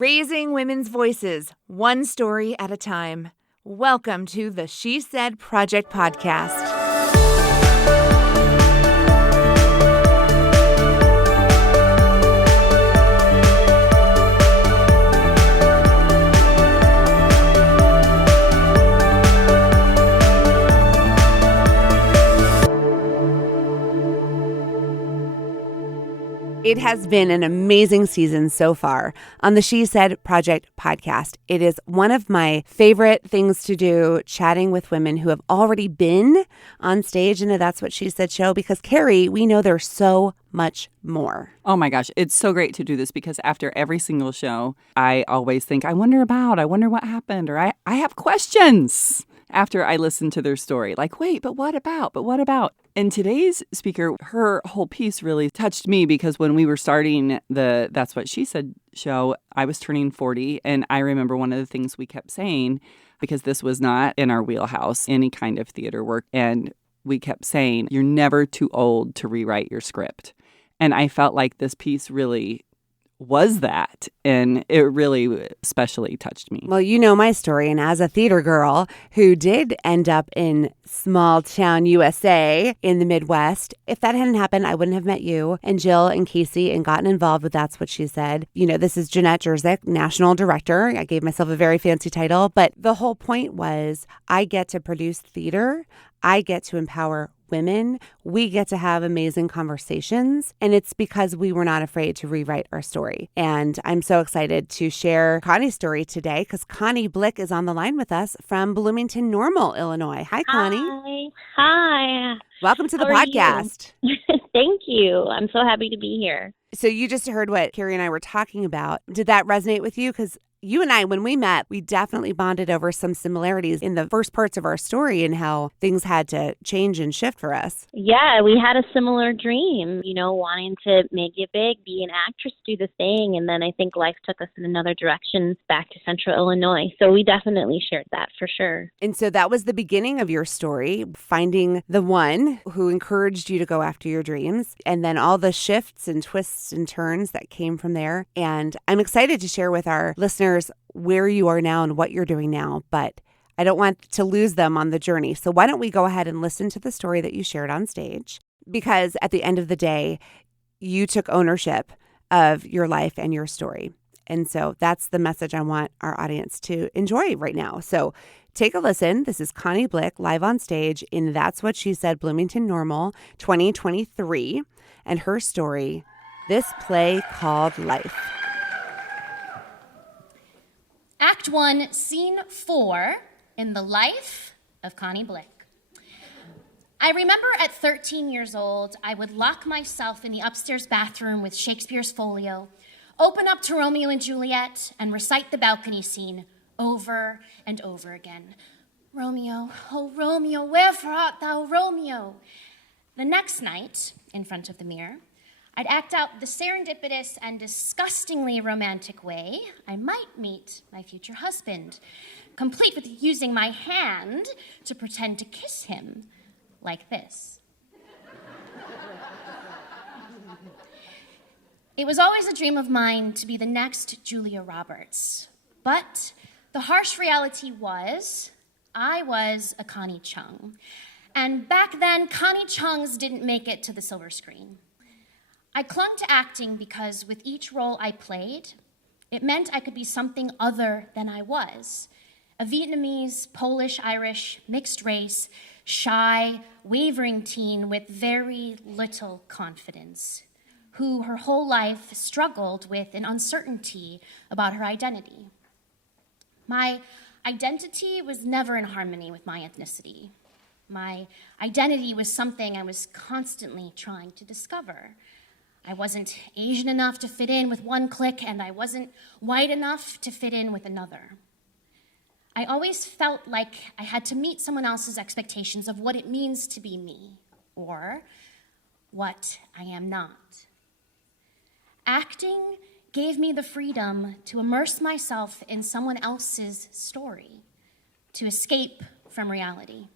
Raising women's voices, one story at a time. Welcome to the She Said Project podcast. It has been an amazing season so far on the She Said Project podcast. It is one of my favorite things to do, chatting with women who have already been on stage in a That's What She Said show, because Kerry, we know there's so much more. Oh my gosh, it's so great to do this because after every single show, I always think, I wonder what happened, or I have questions after I listen to their story. Like, wait, but what about? And today's speaker, her whole piece really touched me because when we were starting the That's What She Said show, I was turning 40. And I remember one of the things we kept saying, because this was not in our wheelhouse, any kind of theater work. And we kept saying, you're never too old to rewrite your script. And I felt like this piece really was that, and it really especially touched me. Well, you know my story, and as a theater girl who did end up in small town USA in the Midwest, if that hadn't happened, I wouldn't have met you and Jill and Casey and gotten involved with That's What She Said. You know, this is Jenette Jerzyk, National Director. I gave myself a very fancy title, but the whole point was I get to produce theater. I get to empower women. We get to have amazing conversations, and it's because we were not afraid to rewrite our story. And I'm so excited to share Connie's story today because Connie Blick is on the line with us from Bloomington-Normal, Illinois. Hi, Connie. Hi. Welcome to the How are podcast. you? Thank you. I'm so happy to be here. So you just heard what Kerry and I were talking about. Did that resonate with you? Because you and I, when we met, we definitely bonded over some similarities in the first parts of our story and how things had to change and shift for us. Yeah, we had a similar dream, wanting to make it big, be an actress, do the thing. And then I think life took us in another direction back to Central Illinois. So we definitely shared that for sure. And so that was the beginning of your story, finding the one who encouraged you to go after your dreams, and then all the shifts and twists and turns that came from there. And I'm excited to share with our listeners where you are now and what you're doing now, but I don't want to lose them on the journey. So why don't we go ahead and listen to the story that you shared on stage? Because at the end of the day, you took ownership of your life and your story. And so that's the message I want our audience to enjoy right now. So take a listen. This is Connie Blick live on stage in That's What She Said Bloomington-Normal 2023 and her story, This Play Called Life. Act 1, Scene 4, in the life of Connie Blick. I remember at 13 years old, I would lock myself in the upstairs bathroom with Shakespeare's folio, open up to Romeo and Juliet, and recite the balcony scene over and over again. Romeo, oh Romeo, wherefore art thou, Romeo? The next night, in front of the mirror, I'd act out the serendipitous and disgustingly romantic way I might meet my future husband, complete with using my hand to pretend to kiss him like this. It was always a dream of mine to be the next Julia Roberts, but the harsh reality was I was a Connie Chung, and back then Connie Chungs didn't make it to the silver screen. I clung to acting because with each role I played, it meant I could be something other than I was. A Vietnamese, Polish, Irish, mixed race, shy, wavering teen with very little confidence, who her whole life struggled with an uncertainty about her identity. My identity was never in harmony with my ethnicity. My identity was something I was constantly trying to discover. I wasn't Asian enough to fit in with one clique, and I wasn't white enough to fit in with another. I always felt like I had to meet someone else's expectations of what it means to be me, or what I am not. Acting gave me the freedom to immerse myself in someone else's story, to escape from reality.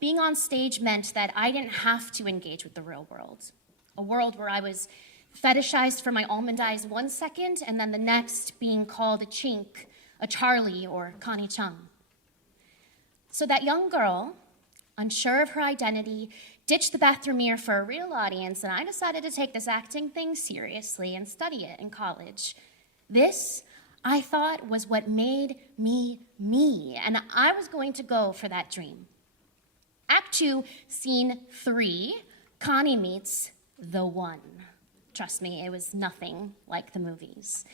Being on stage meant that I didn't have to engage with the real world, a world where I was fetishized for my almond eyes 1 second, and then the next being called a chink, a Charlie, or Connie Chung. So that young girl, unsure of her identity, ditched the bathroom mirror for a real audience, and I decided to take this acting thing seriously and study it in college. This, I thought, was what made me me, and I was going to go for that dream. Act 2, Scene 3, Connie meets the one. Trust me, it was nothing like the movies.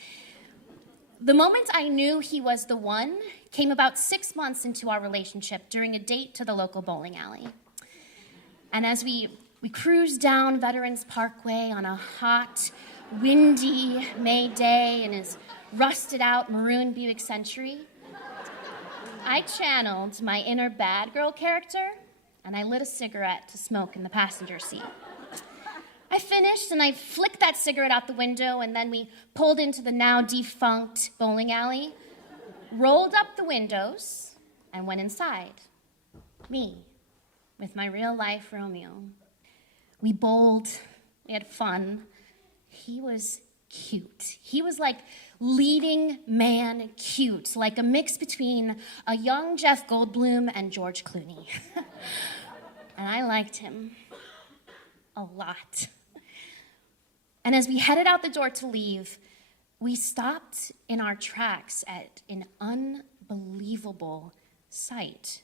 The moment I knew he was the one came about 6 months into our relationship during a date to the local bowling alley. And as we cruised down Veterans Parkway on a hot, windy May day in his rusted out maroon Buick Century, I channeled my inner bad girl character and I lit a cigarette to smoke in the passenger seat. I finished and I flicked that cigarette out the window, and then we pulled into the now defunct bowling alley, rolled up the windows, and went inside. Me, with my real life Romeo. We bowled, we had fun. He was cute. He was like leading man cute, like a mix between a young Jeff Goldblum and George Clooney. And I liked him a lot. And as we headed out the door to leave, we stopped in our tracks at an unbelievable sight.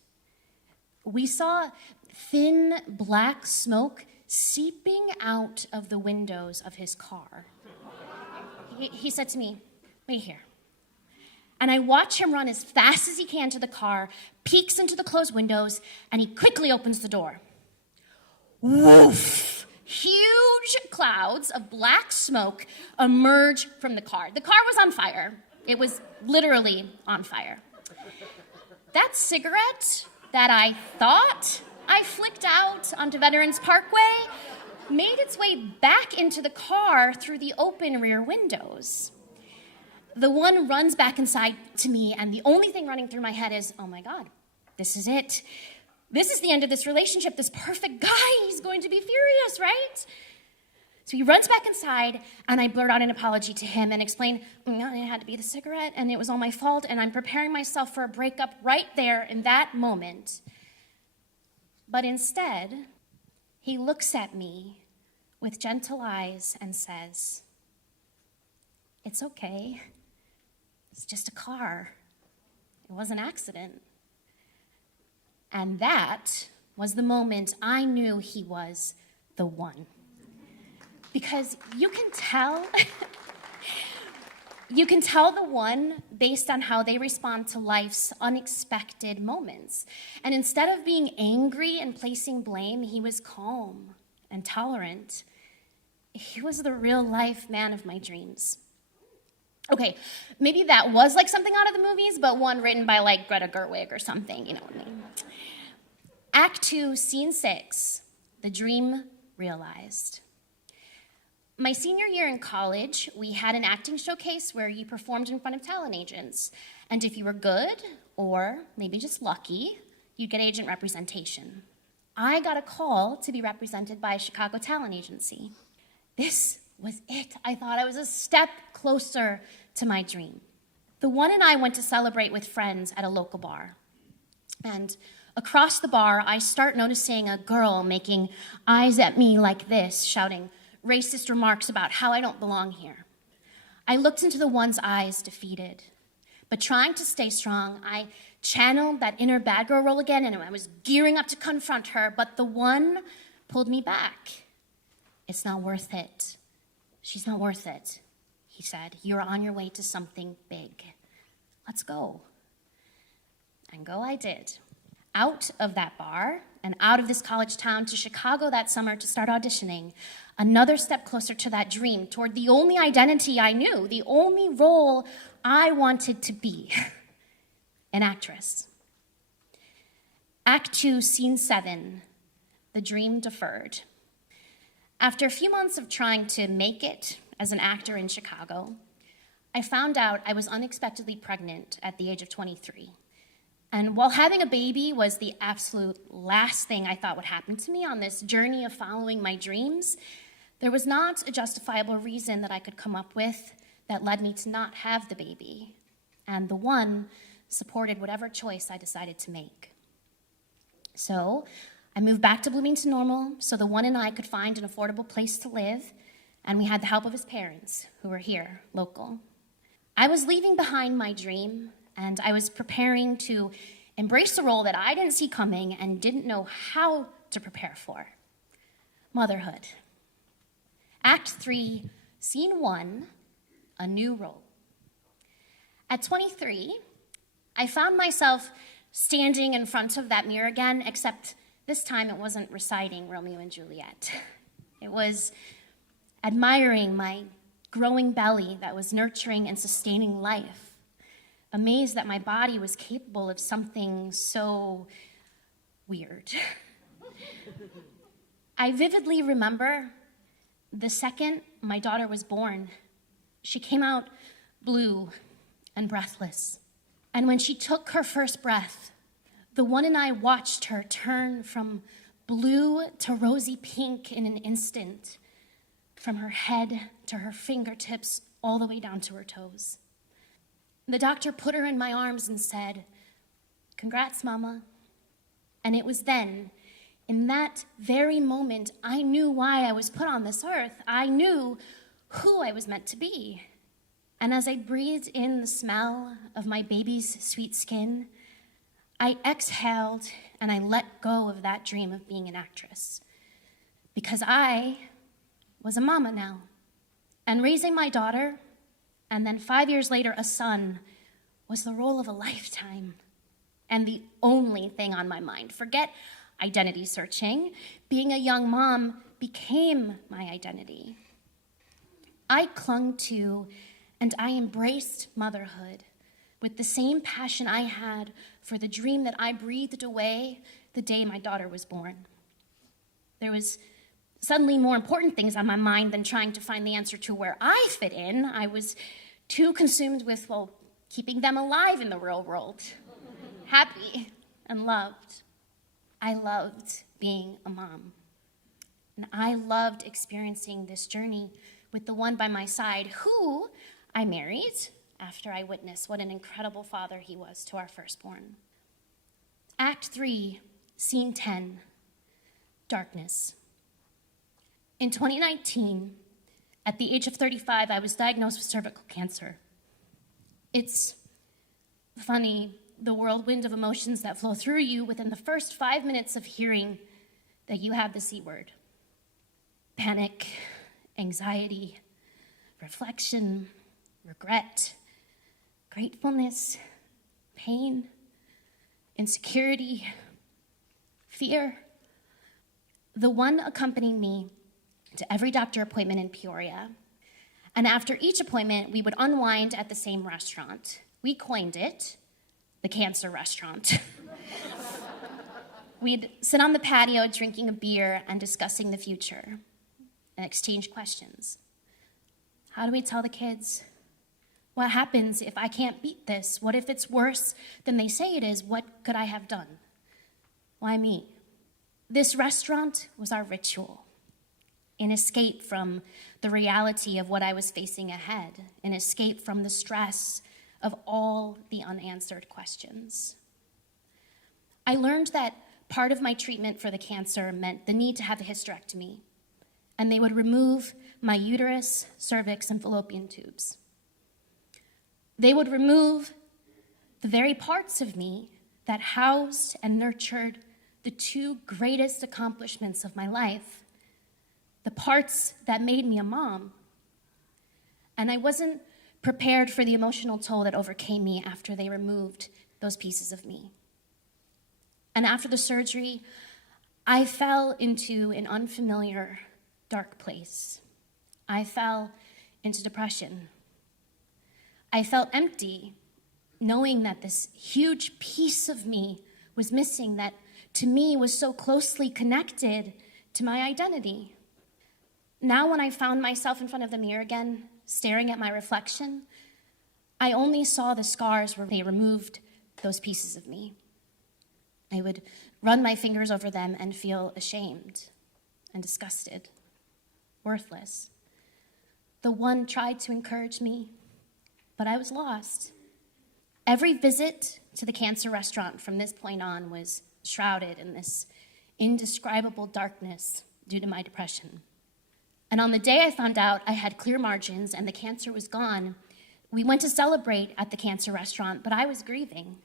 We saw thin black smoke seeping out of the windows of his car. He said to me, "Wait here." And I watch him run as fast as he can to the car, peeks into the closed windows, and he quickly opens the door. Woof! Huge clouds of black smoke emerge from the car. The car was on fire. It was literally on fire. That cigarette that I thought I flicked out onto Veterans Parkway made its way back into the car through the open rear windows. The one runs back inside to me, and the only thing running through my head is, oh my God, this is it. This is the end of this relationship. This perfect guy, he's going to be furious, right? So he runs back inside, and I blurt out an apology to him and explain, it had to be the cigarette, and it was all my fault, and I'm preparing myself for a breakup right there in that moment. But instead, he looks at me with gentle eyes and says, "It's okay. It's just a car. It was an accident." And that was the moment I knew he was the one. Because you can tell the one based on how they respond to life's unexpected moments. And instead of being angry and placing blame, he was calm and tolerant. He was the real life man of my dreams. Okay, maybe that was like something out of the movies, but one written by like Greta Gerwig or something, you know what I mean? Act 2, Scene 6, The Dream Realized. My senior year in college, we had an acting showcase where you performed in front of talent agents. And if you were good, or maybe just lucky, you'd get agent representation. I got a call to be represented by a Chicago talent agency. This was it. I thought I was a step closer to my dream. The one and I went to celebrate with friends at a local bar. And across the bar, I start noticing a girl making eyes at me like this, shouting racist remarks about how I don't belong here. I looked into the one's eyes, defeated. But trying to stay strong, I channeled that inner bad girl role again, and I was gearing up to confront her, but the one pulled me back. "It's not worth it. She's not worth it," he said. "You're on your way to something big. Let's go." And go I did. Out of that bar and out of this college town to Chicago that summer to start auditioning, another step closer to that dream, toward the only identity I knew, the only role I wanted to be, an actress. Act 2, Scene 7, The Dream Deferred. After a few months of trying to make it as an actor in Chicago, I found out I was unexpectedly pregnant at the age of 23. And while having a baby was the absolute last thing I thought would happen to me on this journey of following my dreams, There was not a justifiable reason that I could come up with that led me to not have the baby, and the one supported whatever choice I decided to make. So I moved back to Bloomington-Normal so the one and I could find an affordable place to live, and we had the help of his parents, who were here, local. I was leaving behind my dream, and I was preparing to embrace a role that I didn't see coming and didn't know how to prepare for: motherhood. Act 3, Scene 1, a new role. At 23, I found myself standing in front of that mirror again, except this time it wasn't reciting Romeo and Juliet. It was admiring my growing belly that was nurturing and sustaining life, amazed that my body was capable of something so weird. I vividly remember the second my daughter was born. She came out blue and breathless. And when she took her first breath, the one and I watched her turn from blue to rosy pink in an instant, from her head to her fingertips, all the way down to her toes. The doctor put her in my arms and said, "Congrats, Mama." And it was then, in that very moment, I knew why I was put on this earth. I knew who I was meant to be. And as I breathed in the smell of my baby's sweet skin, I exhaled and I let go of that dream of being an actress. Because I was a mama now. And raising my daughter, and then 5 years later a son, was the role of a lifetime. And the only thing on my mind. Forget identity searching. Being a young mom became my identity. I clung to and I embraced motherhood with the same passion I had for the dream that I breathed away the day my daughter was born. There was suddenly more important things on my mind than trying to find the answer to where I fit in. I was too consumed with, keeping them alive in the real world, happy and loved. I loved being a mom. And I loved experiencing this journey with the one by my side who I married after I witnessed what an incredible father he was to our firstborn. Act 3, Scene 10, Darkness. In 2019, at the age of 35, I was diagnosed with cervical cancer. It's funny, the whirlwind of emotions that flow through you within the first 5 minutes of hearing that you have the C word. Panic, anxiety, reflection, regret, gratefulness, pain, insecurity, fear. The one accompanied me to every doctor appointment in Peoria. And after each appointment, we would unwind at the same restaurant. We coined it the cancer restaurant. We'd sit on the patio drinking a beer and discussing the future and exchange questions. How do we tell the kids? What happens if I can't beat this? What if it's worse than they say it is? What could I have done? Why me? This restaurant was our ritual, an escape from the reality of what I was facing ahead, an escape from the stress of all the unanswered questions. I learned that part of my treatment for the cancer meant the need to have a hysterectomy, and they would remove my uterus, cervix, and fallopian tubes. They would remove the very parts of me that housed and nurtured the two greatest accomplishments of my life, the parts that made me a mom. And I wasn't prepared for the emotional toll that overcame me after they removed those pieces of me. And after the surgery, I fell into an unfamiliar, dark place. I fell into depression. I felt empty, knowing that this huge piece of me was missing that to me was so closely connected to my identity. Now when I found myself in front of the mirror again, staring at my reflection, I only saw the scars where they removed those pieces of me. I would run my fingers over them and feel ashamed and disgusted. worthless. The one tried to encourage me, but I was lost. Every visit to the cancer restaurant from this point on was shrouded in this indescribable darkness due to my depression. And on the day I found out I had clear margins and the cancer was gone, we went to celebrate at the cancer restaurant, but I was grieving.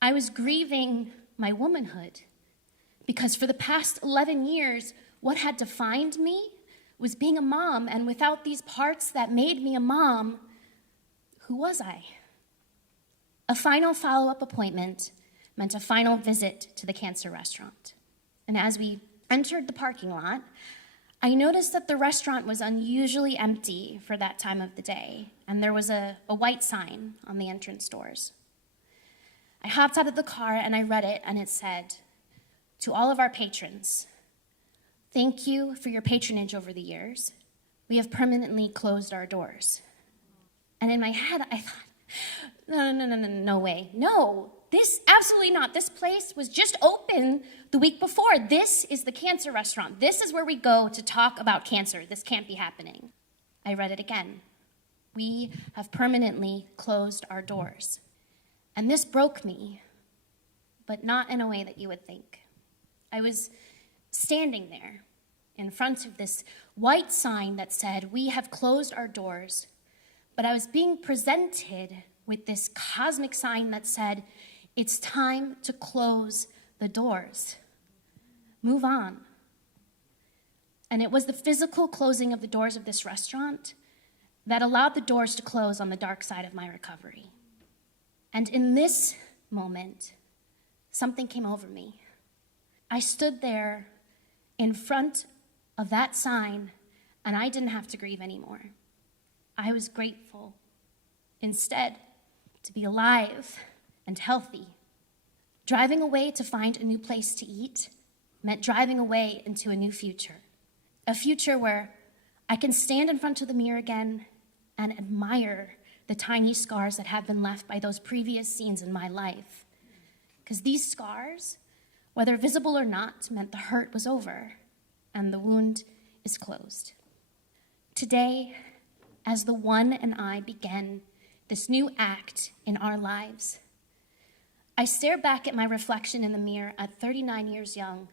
I was grieving my womanhood, because for the past 11 years, what had defined me was being a mom, and without these parts that made me a mom, who was I? A final follow-up appointment meant a final visit to the cancer restaurant. And as we entered the parking lot, I noticed that the restaurant was unusually empty for that time of the day, and there was a white sign on the entrance doors. I hopped out of the car and I read it, and it said, "To all of our patrons, thank you for your patronage over the years. We have permanently closed our doors." And in my head, I thought, no way. No, this, absolutely not. This place was just open the week before. This is the cancer restaurant. This is where we go to talk about cancer. This can't be happening. I read it again. We have permanently closed our doors. And this broke me, but not in a way that you would think. I was standing there in front of this white sign that said, "We have closed our doors," but I was being presented with this cosmic sign that said, "It's time to close the doors. Move on." And it was the physical closing of the doors of this restaurant that allowed the doors to close on the dark side of my recovery. And in this moment, something came over me. I stood there in front of that sign, and I didn't have to grieve anymore. I was grateful, instead, to be alive and healthy. Driving away to find a new place to eat meant driving away into a new future. A future where I can stand in front of the mirror again and admire the tiny scars that have been left by those previous scenes in my life. Because these scars, whether visible or not, meant the hurt was over and the wound is closed. Today, as the one and I begin this new act in our lives, I stare back at my reflection in the mirror at 39 years young,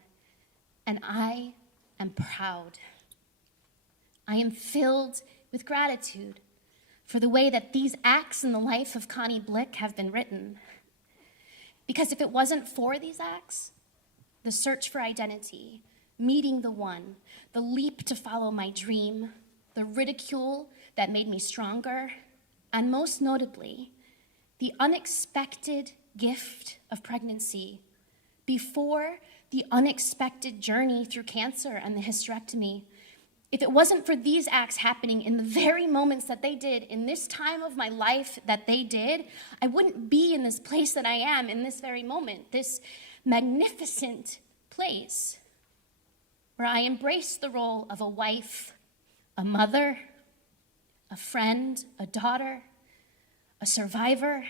and I am proud. I am filled with gratitude for the way that these acts in the life of Connie Blick have been written. Because if it wasn't for these acts, the search for identity, meeting the one, the leap to follow my dream, the ridicule that made me stronger, and most notably, the unexpected gift of pregnancy before the unexpected journey through cancer and the hysterectomy, if it wasn't for these acts happening in the very moments that they did, in this time of my life that they did, I wouldn't be in this place that I am in this very moment, this magnificent place where I embrace the role of a wife, a mother, a friend, a daughter, a survivor,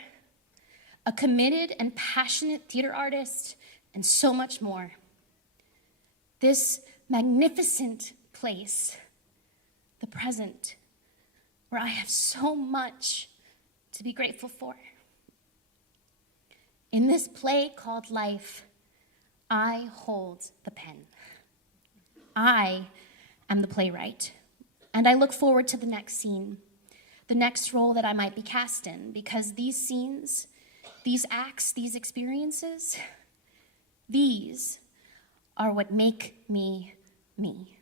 a committed and passionate theater artist, and so much more. This magnificent place, the present, where I have so much to be grateful for. In this play called life, I hold the pen. I am the playwright, and I look forward to the next scene, the next role that I might be cast in, because these scenes, these acts, these experiences, these are what make me me.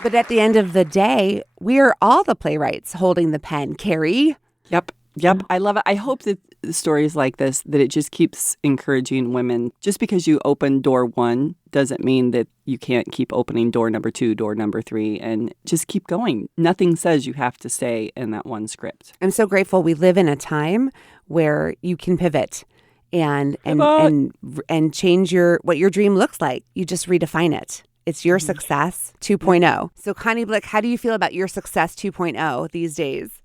But at the end of the day, we are all the playwrights holding the pen. Kerry? Yep. I love it. I hope that stories like this, that it just keeps encouraging women. Just because you open door one doesn't mean that you can't keep opening door number 2, door number 3, and just keep going. Nothing says you have to stay in that one script. I'm so grateful we live in a time where you can pivot and change what your dream looks like. You just redefine it. It's your success 2.0. So Connie Blick, how do you feel about your success 2.0 these days?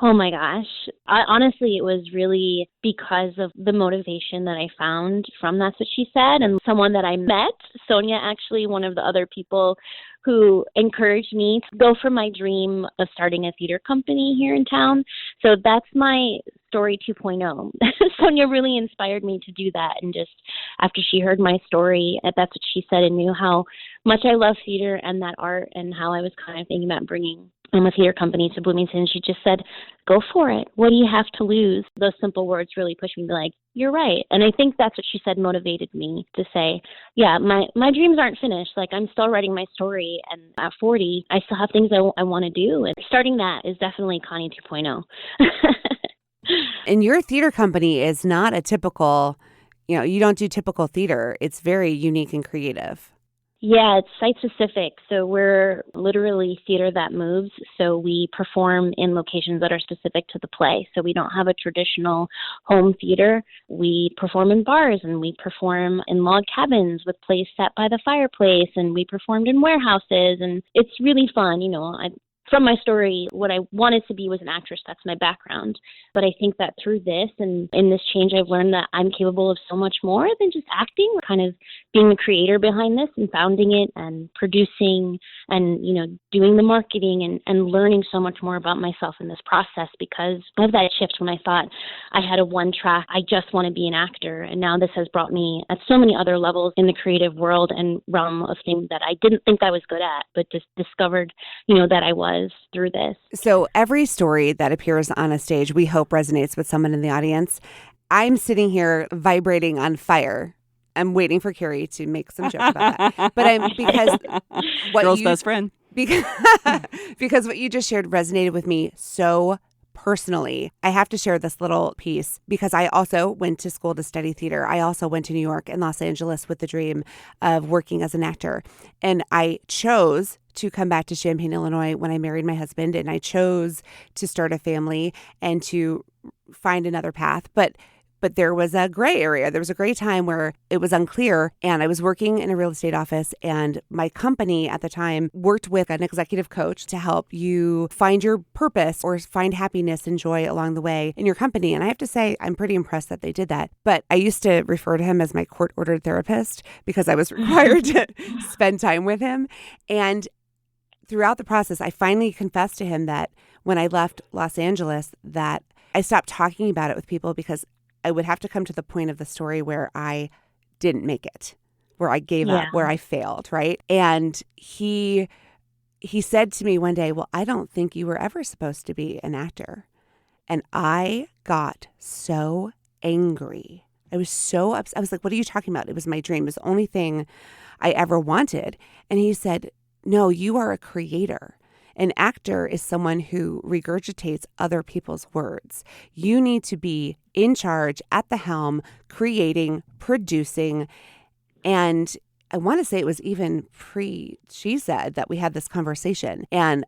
Oh my gosh. Honestly, it was really because of the motivation that I found from That's What She Said, and someone that I met, Sonia, actually, one of the other people who encouraged me to go for my dream of starting a theater company here in town. So that's my story 2.0. Sonia really inspired me to do that. And just after she heard my story, That's What She Said, and knew how much I love theater and that art, and how I was kind of thinking about bringing a theater company to Bloomington, she just said, go for it. What do you have to lose? Those simple words really pushed me to be like, you're right. And I think That's What She Said motivated me to say, yeah, my dreams aren't finished. Like, I'm still writing my story. And at 40, I still have things I want to do. And starting that is definitely Connie 2.0. And your theater company is not a typical, you don't do typical theater. It's very unique and creative. Yeah, it's site-specific. So we're literally theater that moves. So we perform in locations that are specific to the play. So we don't have a traditional home theater. We perform in bars, and we perform in log cabins with plays set by the fireplace, and we performed in warehouses. And it's really fun. From my story, what I wanted to be was an actress. That's my background. But I think that through this and in this change, I've learned that I'm capable of so much more than just acting. Kind of being the creator behind this and founding it and producing and, doing the marketing and learning so much more about myself in this process because of that shift when I thought I had a one track, I just want to be an actor. And now this has brought me at so many other levels in the creative world and realm of things that I didn't think I was good at, but just discovered, that I was through this. So every story that appears on a stage, we hope resonates with someone in the audience. I'm sitting here vibrating on fire. I'm waiting for Kerry to make some joke about that. But because girl's best friend. Because what you just shared resonated with me so personally. I have to share this little piece because I also went to school to study theater. I also went to New York and Los Angeles with the dream of working as an actor. And I chose to come back to Champaign, Illinois when I married my husband, and I chose to start a family and to find another path. But there was a gray area. There was a gray time where it was unclear, and I was working in a real estate office, and my company at the time worked with an executive coach to help you find your purpose or find happiness and joy along the way in your company. And I have to say, I'm pretty impressed that they did that. But I used to refer to him as my court-ordered therapist because I was required to spend time with him. And throughout the process, I finally confessed to him that when I left Los Angeles, that I stopped talking about it with people because I would have to come to the point of the story where I didn't make it, where I gave up, where I failed, right? And he said to me one day, well, I don't think you were ever supposed to be an actor. And I got so angry. I was so upset. I was like, what are you talking about? It was my dream. It was the only thing I ever wanted. And he said, no, you are a creator. An actor is someone who regurgitates other people's words. You need to be in charge, at the helm, creating, producing. And I want to say it was even she said that we had this conversation. And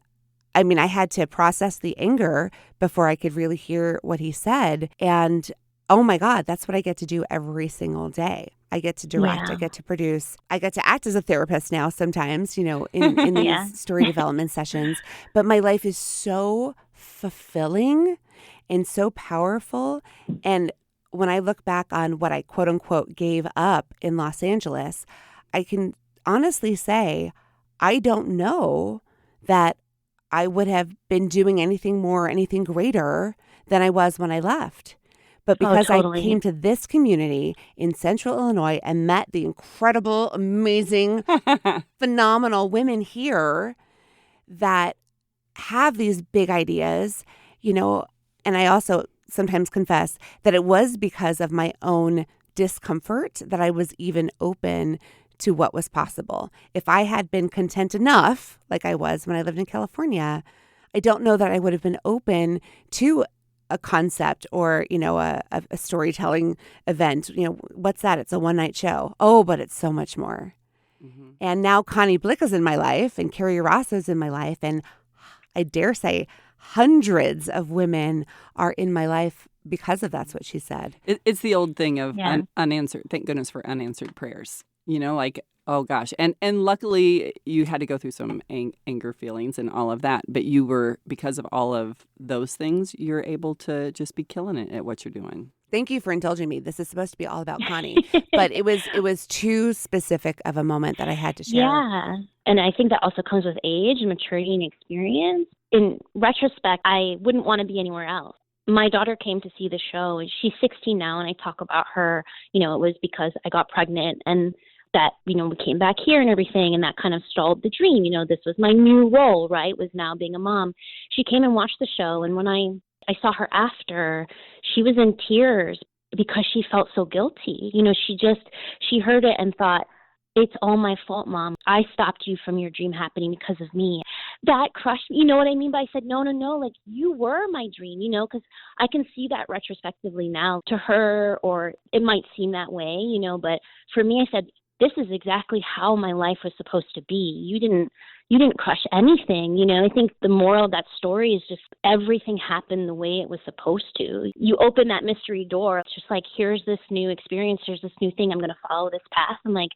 I mean, I had to process the anger before I could really hear what he said. And oh my God, that's what I get to do every single day. I get to direct, I get to produce, I get to act as a therapist now sometimes, in these story development sessions. But my life is so fulfilling and so powerful. And when I look back on what I quote unquote gave up in Los Angeles, I can honestly say, I don't know that I would have been doing anything more, anything greater than I was when I left. But because I came to this community in Central Illinois and met the incredible, amazing, phenomenal women here that have these big ideas, and I also sometimes confess that it was because of my own discomfort that I was even open to what was possible. If I had been content enough, like I was when I lived in California, I don't know that I would have been open to a concept or, a storytelling event. What's that? It's a one-night show. Oh, but it's so much more. Mm-hmm. And now Connie Blick is in my life and Kerry is in my life. And I dare say hundreds of women are in my life because of That's What She Said. It's the old thing of unanswered. Thank goodness for unanswered prayers. Like Oh, gosh. And luckily, you had to go through some anger feelings and all of that. But you were, because of all of those things, you're able to just be killing it at what you're doing. Thank you for indulging me. This is supposed to be all about Connie, but it was too specific of a moment that I had to share. Yeah. And I think that also comes with age, maturity, and experience. In retrospect, I wouldn't want to be anywhere else. My daughter came to see the show, and she's 16 now, and I talk about her, it was because I got pregnant and that, we came back here and everything, and that kind of stalled the dream. This was my new role, right, was now being a mom. She came and watched the show, and when I saw her after, she was in tears because she felt so guilty. She heard it and thought, it's all my fault, Mom. I stopped you from your dream happening because of me. That crushed me. You know what I mean? But I said, no, like you were my dream, because I can see that retrospectively now. To her, or it might seem that way, but for me, I said, this is exactly how my life was supposed to be. You didn't crush anything. I think the moral of that story is just everything happened the way it was supposed to. You open that mystery door. It's just like, here's this new experience. Here's this new thing. I'm going to follow this path. And like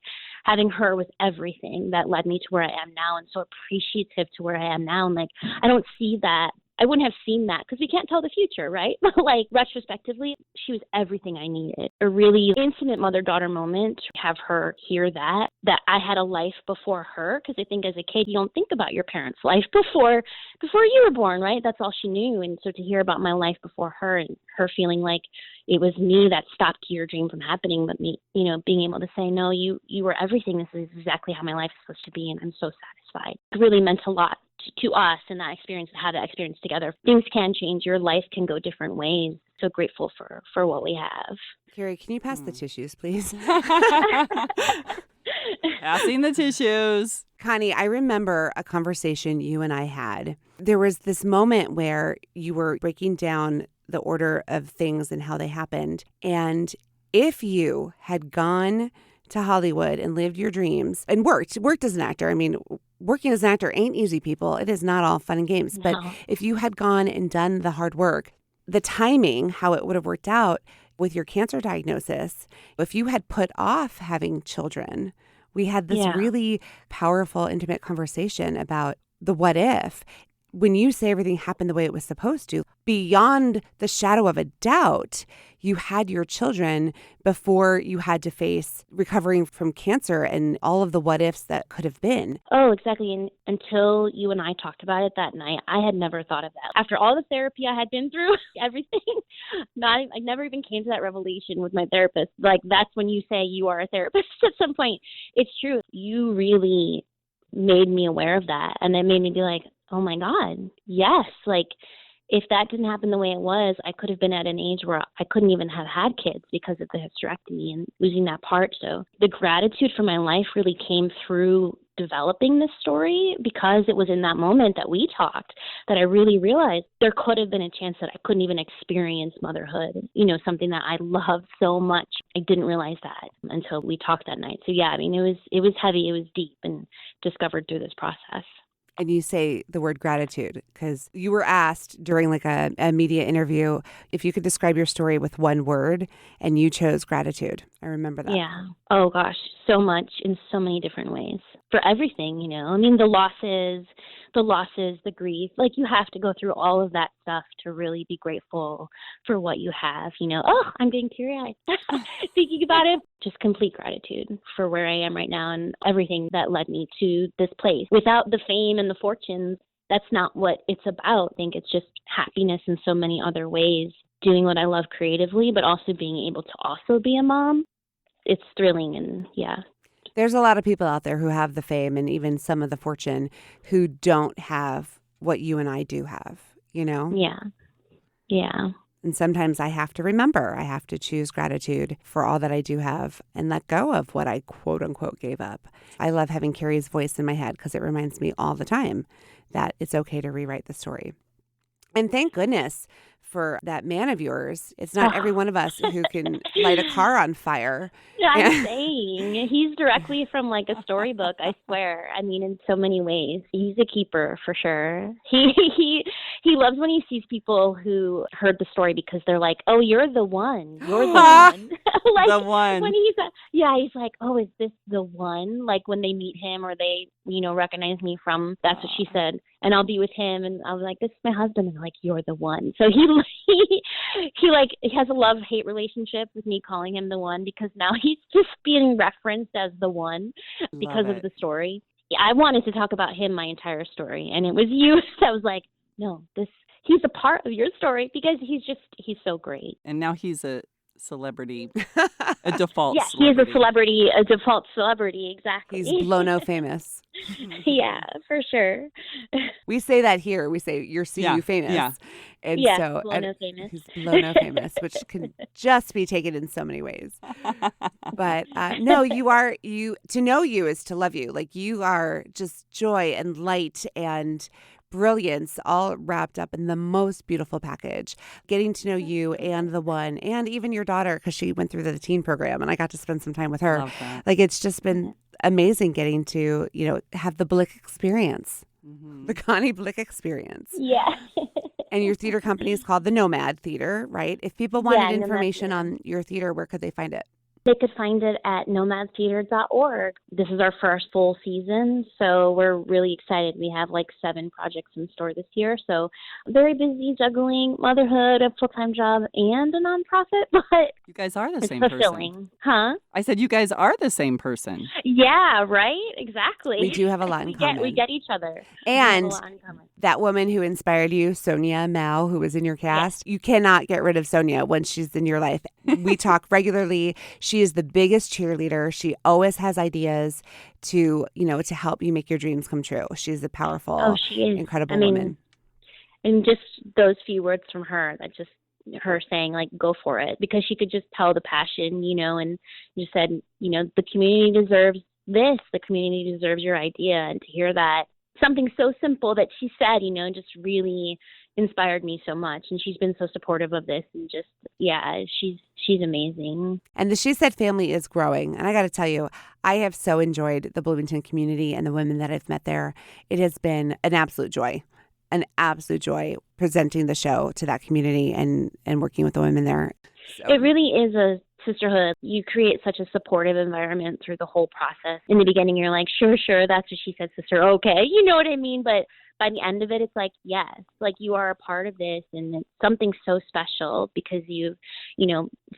having her was everything that led me to where I am now, and so appreciative to where I am now. And like, I don't see that. I wouldn't have seen that because we can't tell the future, right? But like retrospectively, she was everything I needed. A really intimate mother-daughter moment. Have her hear that I had a life before her, because I think as a kid, you don't think about your parents' life before you were born, right? That's all she knew. And so to hear about my life before her, and her feeling like it was me that stopped your dream from happening, but me, being able to say, no, you were everything. This is exactly how my life is supposed to be, and I'm so satisfied. It really meant a lot to us, and that experience, to have that experience together. Things can change. Your life can go different ways. So grateful for what we have. Kerry, can you pass the tissues, please? Passing the tissues. Connie, I remember a conversation you and I had. There was this moment where you were breaking down the order of things and how they happened. And if you had gone to Hollywood and lived your dreams and worked as an actor, I mean, working as an actor ain't easy, people. It is not all fun and games. No. But if you had gone and done the hard work, the timing, how it would have worked out with your cancer diagnosis, if you had put off having children, we had this really powerful, intimate conversation about the what if. When you say everything happened the way it was supposed to, beyond the shadow of a doubt, you had your children before you had to face recovering from cancer and all of the what ifs that could have been. Oh, exactly. And until you and I talked about it that night, I had never thought of that. After all the therapy I had been through, everything, I never even came to that revelation with my therapist. Like, that's when you say you are a therapist at some point. It's true. You really made me aware of that. And it made me be like, oh my God, yes. Like, if that didn't happen the way it was, I could have been at an age where I couldn't even have had kids because of the hysterectomy and losing that part. So the gratitude for my life really came through developing this story, because it was in that moment that we talked that I really realized there could have been a chance that I couldn't even experience motherhood, something that I loved so much. I didn't realize that until we talked that night. So yeah, I mean, it was heavy, it was deep, and discovered through this process. And you say the word gratitude because you were asked during like a media interview if you could describe your story with one word, and you chose gratitude. I remember that. Yeah. Oh gosh, so much in so many different ways for everything, I mean, the losses, the grief, like you have to go through all of that stuff to really be grateful for what you have, Oh, I'm getting teary-eyed thinking about it. Just complete gratitude for where I am right now and everything that led me to this place. Without the fame and the fortunes, that's not what it's about. I think it's just happiness in so many other ways, doing what I love creatively, but also being able to also be a mom. It's thrilling, and yeah. There's a lot of people out there who have the fame and even some of the fortune who don't have what you and I do have, Yeah. Yeah. And sometimes I have to remember, I have to choose gratitude for all that I do have and let go of what I quote unquote gave up. I love having Kerry's voice in my head because it reminds me all the time that it's okay to rewrite the story. And thank goodness for that man of yours. It's not every one of us who can light a car on fire. Yeah, I'm saying he's directly from like a storybook, I swear. I mean, in so many ways. He's a keeper for sure. He He loves when he sees people who heard the story because they're like, "Oh, you're the one. You're the one." Like, the one. When he's like, "Oh, is this the one?" Like when they meet him or they, recognize me from That's What She Said, and I'll be with him, and I'll be like, "This is my husband," and they're like, "You're the one." So he has a love-hate relationship with me calling him the one, because now he's just being referenced as the one because of the story. Yeah, I wanted to talk about him my entire story, and it was you that was like, "No, he's a part of your story," because he's so great. And now he's a celebrity, a default yeah, celebrity. a default celebrity, exactly. He's blow-no famous. Yeah, for sure. We say that here. We say you're CU famous. Yeah. And yeah, so blow-no famous. He's blow-no famous, which can just be taken in so many ways. But no, to know you is to love you. Like, you are just joy and light and brilliance all wrapped up in the most beautiful package. Getting to know you and the one, and even your daughter, because she went through the teen program and I got to spend some time with her. Love that. Like, it's just been amazing getting to, have the Blick experience, the Connie Blick experience. Yeah. And your theater company is called the Nomad Theater, right? If people wanted information on your theater, where could they find it? They could find it at nomadtheater.org. This is our first full season, so we're really excited. We have 7 projects in store this year, so very busy juggling motherhood, a full-time job, and a nonprofit, but you guys are the it's same fulfilling. person. Huh? I said you guys are the same person. Yeah, right? Exactly. We do have a lot in common. We get each other. And that woman who inspired you, Sonia Mao, who was in your cast, you cannot get rid of Sonia once she's in your life. We talk regularly. She is the biggest cheerleader. She always has ideas to help you make your dreams come true. She's a powerful, incredible woman. And just those few words from her, that just her saying, go for it, because she could just tell the passion, and you said, the community deserves this. The community deserves your idea. And to hear that, something so simple that she said, just really inspired me so much. And she's been so supportive of this, and just, she's amazing. And the She Said family is growing. And I got to tell you, I have so enjoyed the Bloomington community and the women that I've met there. It has been an absolute joy presenting the show to that community and working with the women there. So. It really is a sisterhood. You create such a supportive environment through the whole process. In the beginning, you're like, sure, that's what she said, sister. Okay, you know what I mean? But by the end of it, it's like, yes, you are a part of this, and it's something so special because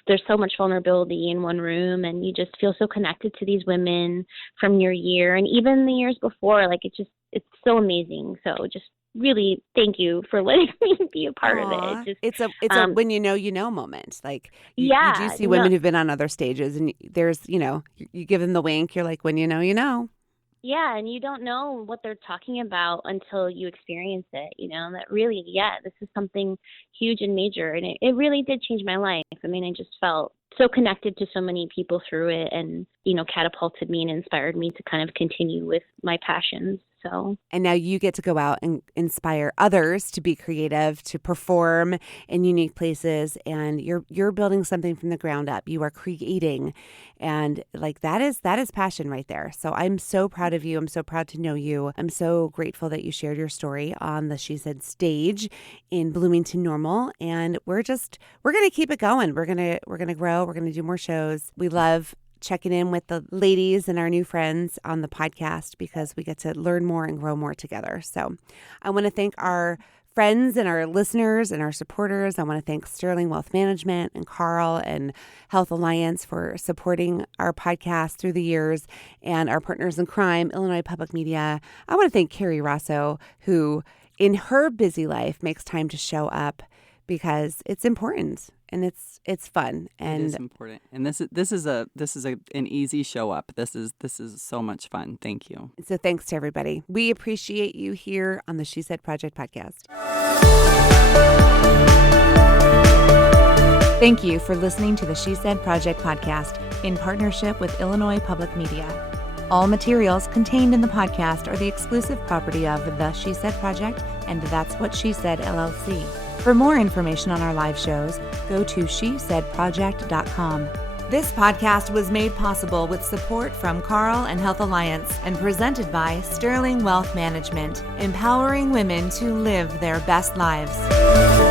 there's so much vulnerability in one room, and you just feel so connected to these women from your year and even the years before. It's so amazing. So just really thank you for letting me be a part of it. It's a when you know moment. You do see women who've been on other stages, and there's you give them the wink. You're like, when you know. Yeah, and you don't know what they're talking about until you experience it, that really, this is something huge and major. And it really did change my life. I mean, I just felt so connected to so many people through it, and, catapulted me and inspired me to kind of continue with my passions. So. And now you get to go out and inspire others to be creative, to perform in unique places, and you're building something from the ground up. You are creating, and that is passion right there. So I'm so proud of you. I'm so proud to know you. I'm so grateful that you shared your story on the She Said stage in Bloomington-Normal, and we're going to keep it going. We're going to grow. We're going to do more shows. We love checking in with the ladies and our new friends on the podcast because we get to learn more and grow more together. So I want to thank our friends and our listeners and our supporters. I want to thank Sterling Wealth Management and Carl and Health Alliance for supporting our podcast through the years, and our partners in crime, Illinois Public Media. I want to thank Carrie Rosso, who in her busy life makes time to show up because it's important. And it's fun, and it is important. And this is an easy show up. This is so much fun. Thank you. So thanks to everybody. We appreciate you here on the She Said Project podcast. Thank you for listening to the She Said Project podcast in partnership with Illinois Public Media. All materials contained in the podcast are the exclusive property of the She Said Project and That's What She Said, LLC. For more information on our live shows, go to shesaidproject.com. This podcast was made possible with support from Carl and Health Alliance and presented by Sterling Wealth Management, empowering women to live their best lives.